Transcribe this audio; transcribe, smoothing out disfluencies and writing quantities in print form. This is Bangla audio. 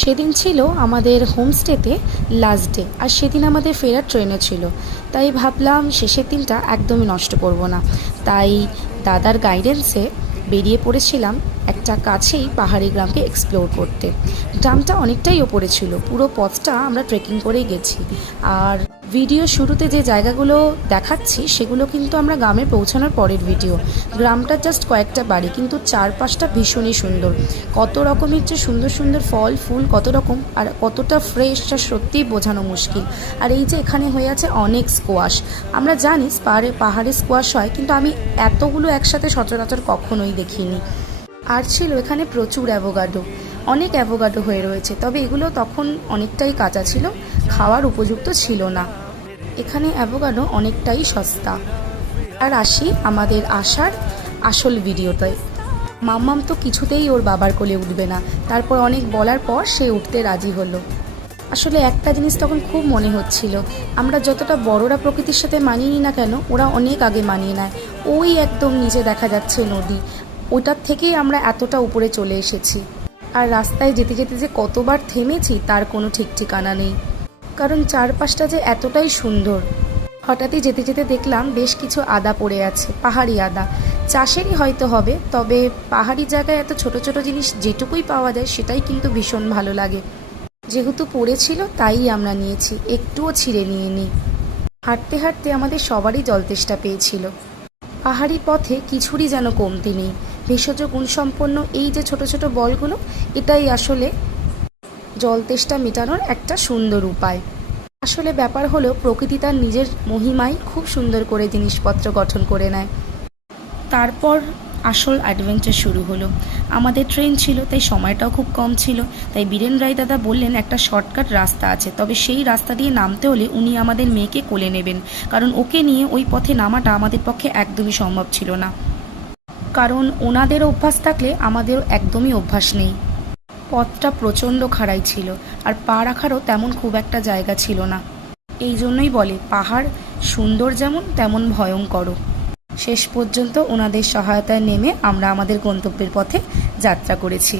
সেদিন ছিল আমাদের হোমস্টেতে লাস্ট ডে, আর সেদিন আমাদের ফেরার ট্রেনও ছিল। তাই ভাবলাম শেষের দিনটা একদমই নষ্ট করব না। তাই দাদার গাইডেন্সে বেরিয়ে পড়েছিলাম একটা কাছেই পাহাড়ি গ্রামকে এক্সপ্লোর করতে। গ্রামটা অনেকটাই ওপরে ছিল, পুরো পথটা আমরা ট্রেকিং করেই গেছি। আর ভিডিও শুরুতে যে জায়গাগুলো দেখাচ্ছি সেগুলো কিন্তু আমরা গ্রামে পৌঁছানোর পরের ভিডিও। গ্রামটা জাস্ট কয়েকটা বাড়ি, কিন্তু চারপাশটা ভীষণই সুন্দর। কত রকমের যে সুন্দর সুন্দর ফল ফুল, কত রকম, আর কতটা ফ্রেশ তা সত্যিই বোঝানো মুশকিল। আর এই যে এখানে হয়ে আছে অনেক স্কোয়াশ। আমরা জানি পাহাড়ে স্কোয়াশ হয়, কিন্তু আমি এতগুলো একসাথে সচরাচর কখনোই দেখিনি। আর ছিল এখানে প্রচুর অ্যাভোকাডো, অনেক অ্যাভোকাডো হয়ে রয়েছে, তবে এগুলো তখন অনেকটাই কাঁচা ছিল, খাওয়ার উপযুক্ত ছিল না। এখানে অ্যাভোকাডো অনেকটাই সস্তা। আর আসি আমাদের আসার আসল ভিডিওটায়। মাম্মাম তো কিছুতেই ওর বাবার কোলে উঠবে না, তারপর অনেক বলার পর সে উঠতে রাজি হলো। আসলে একটা জিনিস তখন খুব মনে হচ্ছিল, আমরা যতটা বড়রা প্রকৃতির সাথে মানিয়ে নিই না কেন, ওরা অনেক আগে মানিয়ে নেয়। ওই একদম নিচে দেখা যাচ্ছে নদী, ওটার থেকেই আমরা এতটা উপরে চলে এসেছি। আর রাস্তায় যেতে যেতে যে কতবার থেমেছি তার কোনো ঠিক ঠিকানা নেই, কারণ চারপাশটা যে এতটাই সুন্দর। হঠাৎই যেতে যেতে দেখলাম বেশ কিছু আদা পড়ে আছে, পাহাড়ি আদা। চাষেরই হয়তো হবে, তবে পাহাড়ি জায়গায় এত ছোট ছোট জিনিস যেটুকুই পাওয়া যায় সেটাই কিন্তু ভীষণ ভালো লাগে। যেহেতু পড়েছিল তাই আমরা নিয়েছি, একটুও ছিঁড়ে নিয়ে নিই। হাঁটতে হাঁটতে আমাদের সবারই জলতেষ্টা পেয়েছিল। পাহাড়ি পথে কিছুরই যেন কমতি নেই। ভেষজ গুণসম্পন্ন এই যে ছোট ছোট বলগুলো, এটাই আসলে জলতেষ্টা মেটানোর একটা সুন্দর উপায়। আসলে ব্যাপার হলো, প্রকৃতি তার নিজের মহিমায় খুব সুন্দর করে জিনিসপত্র গঠন করে নেয়। তারপর আসল অ্যাডভেঞ্চার শুরু হলো। আমাদের ট্রেন ছিল, তাই সময়টাও খুব কম ছিল। তাই বীরেন রায় দাদা বললেন একটা শর্টকাট রাস্তা আছে, তবে সেই রাস্তা দিয়ে নামতে হলে উনি আমাদের মেয়েকে কোলে নেবেন, কারণ ওকে নিয়ে ওই পথে নামাটা আমাদের পক্ষে একদমই সম্ভব ছিল না। কারণ ওনাদের অভ্যাস থাকলে আমাদেরও একদমই অভ্যাস নেই। পথটা প্রচণ্ড খাড়াই ছিল, আর পা রাখারও তেমন খুব একটা জায়গা ছিল না। এই জন্যই বলে পাহাড় সুন্দর যেমন তেমন ভয়ঙ্করও। শেষ পর্যন্ত ওনাদের সহায়তায় নেমে আমরা আমাদের গন্তব্যের পথে যাত্রা করেছি।